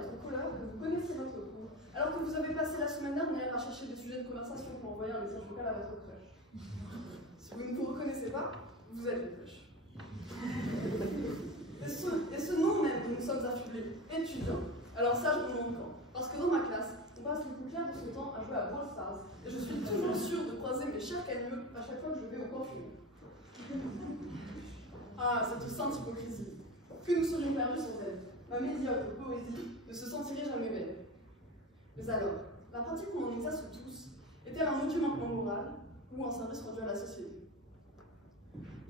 votre couleur que vous connaissiez votre cours, alors que vous avez passé la semaine dernière à chercher des sujets de conversation pour envoyer un message vocal à votre crush. Si vous ne vous reconnaissez pas, vous êtes une crush. Et ce nom même dont nous sommes affublés, étudiants. Alors ça, je me demande quand. Parce que dans ma classe, on passe le plus clair de ce temps à jouer à Brawl Stars, et je suis toujours sûre de croiser mes chers cagneux à chaque fois que je vais au camp fumé. Ah, cette sainte hypocrisie. Que nous serions perdus sans elle. Ma médiocre poésie ne se sentirait jamais belle. Mais alors, la pratique où on exerce tous est-elle un document moral ou un service rendu à la société?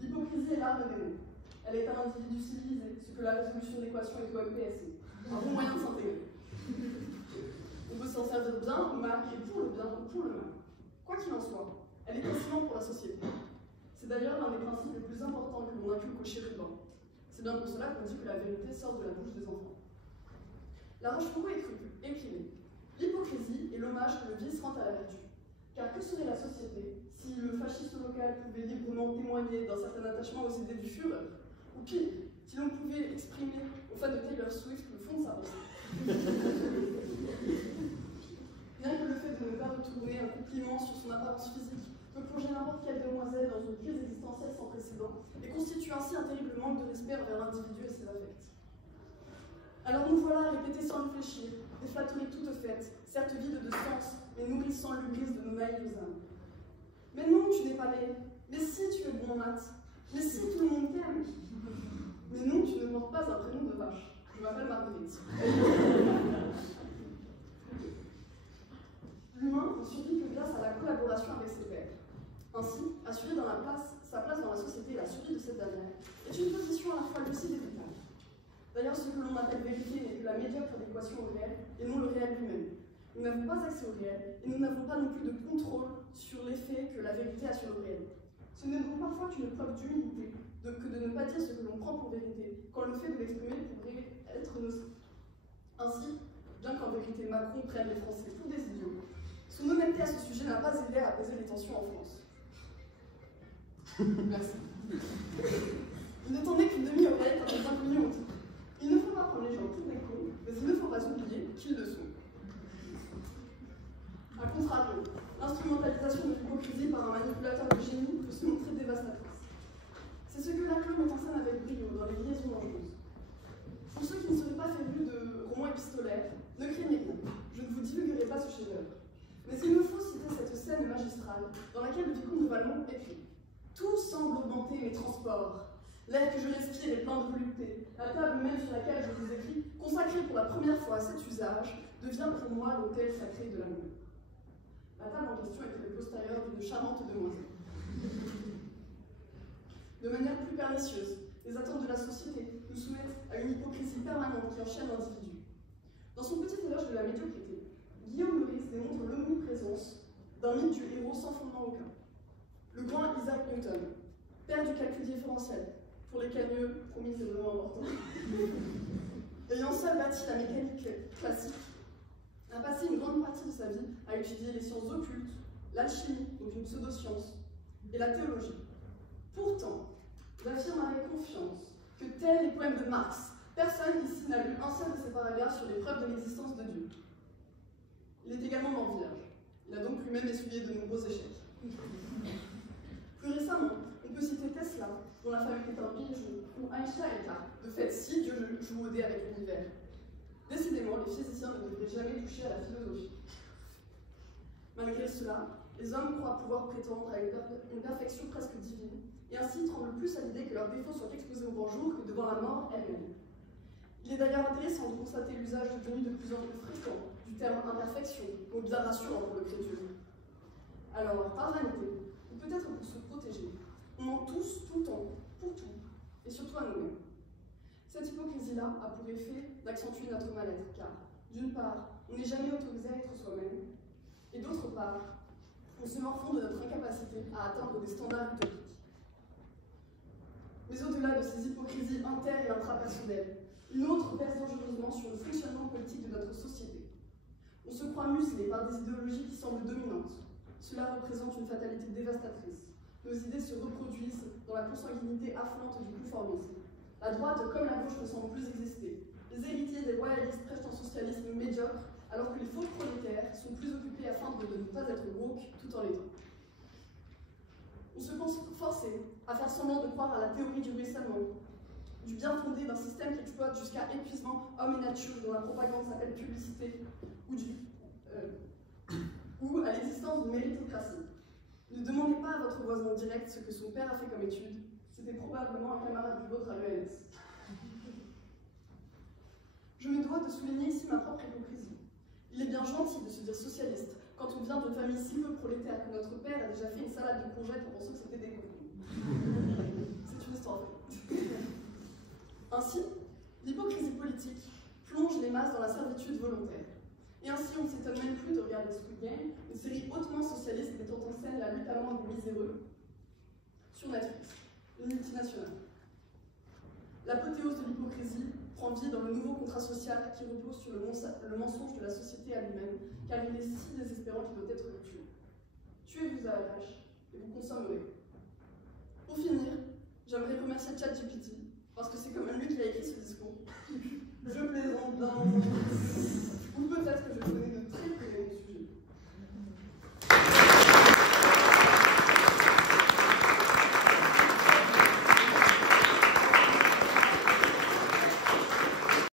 L'hypocrisie est l'art de l'aimer. Elle est un individu civilisé, ce que la résolution d'équation est au MPSI. Un bon moyen de s'intégrer. On peut s'en servir bien ou mal, et pour le bien ou pour le mal. Quoi qu'il en soit, elle est excellente pour la société. C'est d'ailleurs l'un des principes les plus importants que l'on inculque aux chérubins. C'est bien pour cela qu'on dit que la vérité sort de la bouche des enfants. La Rochefoucauld écrivait « L'hypocrisie est l'hommage que le vice rend à la vertu. Car que serait la société si le fascisme local pouvait librement témoigner d'un certain attachement aux idées du Führer? Ou pire, si l'on pouvait exprimer aux fans de Taylor Swift le fond de sa pensée. Bien que le fait de ne pas retourner un compliment sur son apparence physique peut plonger n'importe quelle demoiselle dans une crise existentielle sans précédent et constitue ainsi un terrible manque de respect envers l'individu et ses affects. Alors nous voilà à répéter sans réfléchir, des flatteries toutes faites, certes vides de sens, mais nourrissant l'ubris de nos naïves âmes. Mais non, tu n'es pas laid. Mais si, tu es bon en maths. Mais si, tout le monde t'aime. Mais non, tu ne portes pas un prénom de vache. Je m'appelle Marguerite. L'humain ne survit que grâce à la collaboration avec ses pairs. Ainsi, assurer sa place dans la société et la survie de cette dernière est une position à la fois lucide et vitale. D'ailleurs, ce que l'on appelle vérité n'est que la médiocre adéquation au réel et non le réel lui-même. Nous n'avons pas accès au réel et nous n'avons pas non plus de contrôle sur l'effet que la vérité a sur le réel. Ce n'est donc parfois qu'une preuve d'humilité que de ne pas dire ce que l'on prend pour vérité, quand le fait de l'exprimer pourrait être nocif. Ainsi, bien qu'en vérité Macron prenne les Français pour des idiots, son honnêteté à ce sujet n'a pas aidé à apaiser les tensions en France. Merci. Il ne t'en est qu'une demi-oreille quand les inconnus ont dit. Il ne faut pas prendre les gens pour des cons, mais il ne faut pas oublier qu'ils le sont. A contrario, l'instrumentalisation de l'hypocrisie par un manipulateur de génie peut se montrer dévastatrice. C'est ce que Laclos met en scène avec brio dans Les Liaisons dangereuses. Pour ceux qui ne seraient pas férus de romans épistolaires, ne craignez rien, je ne vous divulguerai pas ce chef-d'œuvre. Mais il me faut citer cette scène magistrale dans laquelle le vicomte de Valmont écrit « Tout semble augmenter mes transports. L'air que je respire est plein de volupté. La table même sur laquelle je vous écris, consacrée pour la première fois à cet usage, devient pour moi l'autel sacré de l'amour. » La table en question était le postérieur d'une charmante demoiselle. De manière plus pernicieuse, les attentes de la société nous soumettent à une hypocrisie permanente qui enchaîne l'individu. Dans son petit éloge de la médiocrité, Guillaume Meurice démontre l'omniprésence d'un mythe du héros sans fondement aucun. Le grand Isaac Newton, père du calcul différentiel, pour les cagneux, promis c'est vraiment important, ayant seul bâti la mécanique classique, a passé une grande partie de sa vie à étudier les sciences occultes, l'alchimie, donc une pseudo-science, et la théologie. Pourtant, j'affirme avec confiance que tels les poèmes de Marx, personne ici n'a lu un seul de ces paragraphes sur les preuves de l'existence de Dieu. Il est également mort vierge. Il a donc lui-même essuyé de nombreux échecs. Plus récemment, on peut citer Tesla, dont la femme était un bijou, ou Einstein, car, de fait, si Dieu joue au dé avec l'univers. Décidément, les physiciens ne devraient jamais toucher à la philosophie. Malgré cela, les hommes croient pouvoir prétendre à une perfection presque divine, et ainsi tremblent plus à l'idée que leurs défauts soient exposés au grand jour que devant la mort elle-même. Il est d'ailleurs intéressant de constater l'usage devenu de plus en plus fréquent du terme imperfection, mot bien rassurant pour le crédule. Alors, par vanité, ou peut-être pour se protéger, on ment tous, tout le temps, pour tout, et surtout à nous-mêmes. Cette hypocrisie-là a pour effet d'accentuer notre mal-être, car, d'une part, on n'est jamais autorisé à être soi-même, et d'autre part, on se morfond de notre incapacité à atteindre des standards utopiques. Mais au-delà de ces hypocrisies inter- et intrapersonnelles, une autre pèse dangereusement sur le fonctionnement politique de notre société. On se croit muselé par des idéologies qui semblent dominantes. Cela représente une fatalité dévastatrice. Nos idées se reproduisent dans la consanguinité affluente du conformisme. La droite comme la gauche ne semblent plus exister. Les héritiers des royalistes prêchent un socialisme médiocre, alors que les faux prolétaires sont plus occupés à feindre de ne pas être woke tout en l'étant. On se pense forcé à faire semblant de croire à la théorie du ruissellement, du bien fondé d'un système qui exploite jusqu'à épuisement homme et nature, dont la propagande s'appelle publicité, ou à l'existence d'une méritocratie. Ne demandez pas à votre voisin direct ce que son père a fait comme étude, c'était probablement un camarade du vôtre à l'ENS. Je me dois de souligner ici ma propre hypocrisie. Il est bien gentil de se dire socialiste quand on vient d'une famille si peu prolétaire que notre père a déjà fait une salade de courgettes en pensant que c'était des cons. C'est une histoire vraie. Ainsi, l'hypocrisie politique plonge les masses dans la servitude volontaire. Et ainsi, on ne s'étonne même plus de regarder Squid Game, une série hautement socialiste mettant en scène la lutte allemande des miséreux, sur Netflix, une multinationale. L'apothéose de l'hypocrisie prend vie dans le nouveau contrat social qui repose sur le mensonge de la société à lui-même, car il est si désespérant qu'il doit être tué. Tuez-vous à la tâche, et vous consommerez. Pour finir, j'aimerais remercier ChatGPT, parce que c'est quand même lui qui a écrit ce discours. Je plaisante, bien entendu. Ou peut-être